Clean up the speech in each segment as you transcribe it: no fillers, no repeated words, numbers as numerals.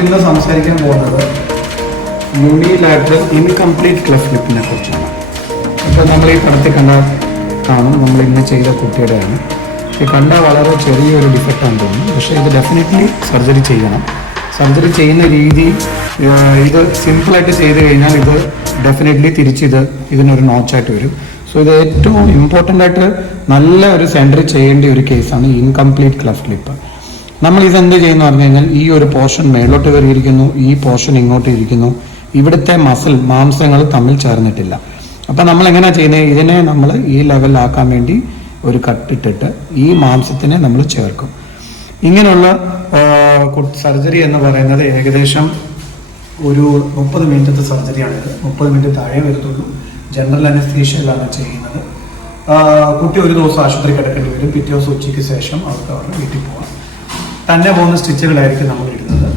നമ്മളിന്ന് സംസാരിക്കാൻ പോകുന്നത് യൂണിലാറ്ററൽ ഇൻകംപ്ലീറ്റ് ക്ലെഫ്റ്റ് ലിപ്പിനെ കുറിച്ചാണ്. അപ്പോൾ നമ്മൾ ഈ പടത്തിൽ കാണും നമ്മൾ ഇന്ന് ചെയ്ത കുട്ടിയുടെയാണ്. ഈ കണ്ട വളരെ ചെറിയൊരു ഡിഫക്റ്റാണെന്ന് തോന്നുന്നു. പക്ഷേ ഇത് ഡെഫിനറ്റ്ലി സർജറി ചെയ്യണം. സർജറി ചെയ്യുന്ന രീതി ഇത് സിമ്പിളായിട്ട് ചെയ്ത് കഴിഞ്ഞാൽ ഇത് ഡെഫിനറ്റ്ലി ഇതിനൊരു നോച്ചായിട്ട് വരും. സോ ഇത് ഏറ്റവും ഇമ്പോർട്ടൻ്റ് ആയിട്ട് നല്ല ഒരു സെൻറ്ററി ചെയ്യേണ്ട ഒരു കേസാണ് ഇൻകംപ്ലീറ്റ് ക്ലെഫ്റ്റ് ലിപ്പ്. നമ്മൾ ഇതെന്ത് ചെയ്യുന്നു പറഞ്ഞു കഴിഞ്ഞാൽ ഈ ഒരു പോർഷൻ മേലോട്ട് കയറിയിരിക്കുന്നു, ഈ പോർഷൻ ഇങ്ങോട്ട് ഇരിക്കുന്നു, ഇവിടുത്തെ മാംസങ്ങൾ തമ്മിൽ ചേർന്നിട്ടില്ല. അപ്പം നമ്മൾ എങ്ങനെയാണ് ചെയ്യുന്നത്? ഇതിനെ നമ്മൾ ഈ ലെവലിലാക്കാൻ വേണ്ടി ഒരു കട്ടിട്ടിട്ട് ഈ മാംസത്തിനെ നമ്മൾ ചേർക്കും. ഇങ്ങനെയുള്ള സർജറി എന്ന് പറയുന്നത് ഏകദേശം ഒരു 30 മിനിറ്റത്തെ സർജറിയാണിത്. 30 മിനിറ്റ് താഴെ വരത്തുള്ളൂ. ജനറൽ അനസ്തീഷ്യയിലാണ് ചെയ്യുന്നത്. കുട്ടി ഒരു ദിവസം ആശുപത്രി കിടക്കേണ്ടി വരും. പിറ്റേ ദിവസം ഉച്ചയ്ക്ക് ശേഷം അവർക്ക് അവരുടെ വീട്ടിൽ പോകാം. തന്നെ പോകുന്ന സ്റ്റിച്ചുകളായിരിക്കും നമ്മൾ ഇടുന്നത്.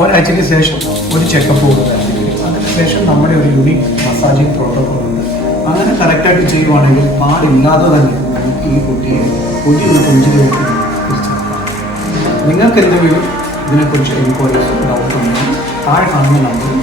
ഒരാഴ്ചയ്ക്ക് ശേഷം ഒരു ചെക്കപ്പ് കൊടുക്കുകയാണെങ്കിൽ അതിനുശേഷം നമ്മുടെ ഒരു യൂണിക് മസാജിങ് പ്രോട്ടോകോൾ ഉണ്ട്. അങ്ങനെ കറക്റ്റായിട്ട് ചെയ്യുവാണെങ്കിൽ പാടില്ലാതെ തന്നെ നമുക്ക് ഈ കുട്ടിയെ ഒരു കൊഞ്ചിലേക്ക് തിരിച്ചെടുക്കാം. നിങ്ങൾക്ക് എന്തെങ്കിലും ഇതിനെക്കുറിച്ച് എൻക്വയറീസ് ഡൗട്ട് ഉണ്ടെങ്കിൽ താഴെ കാണുന്ന നമ്പറിൽ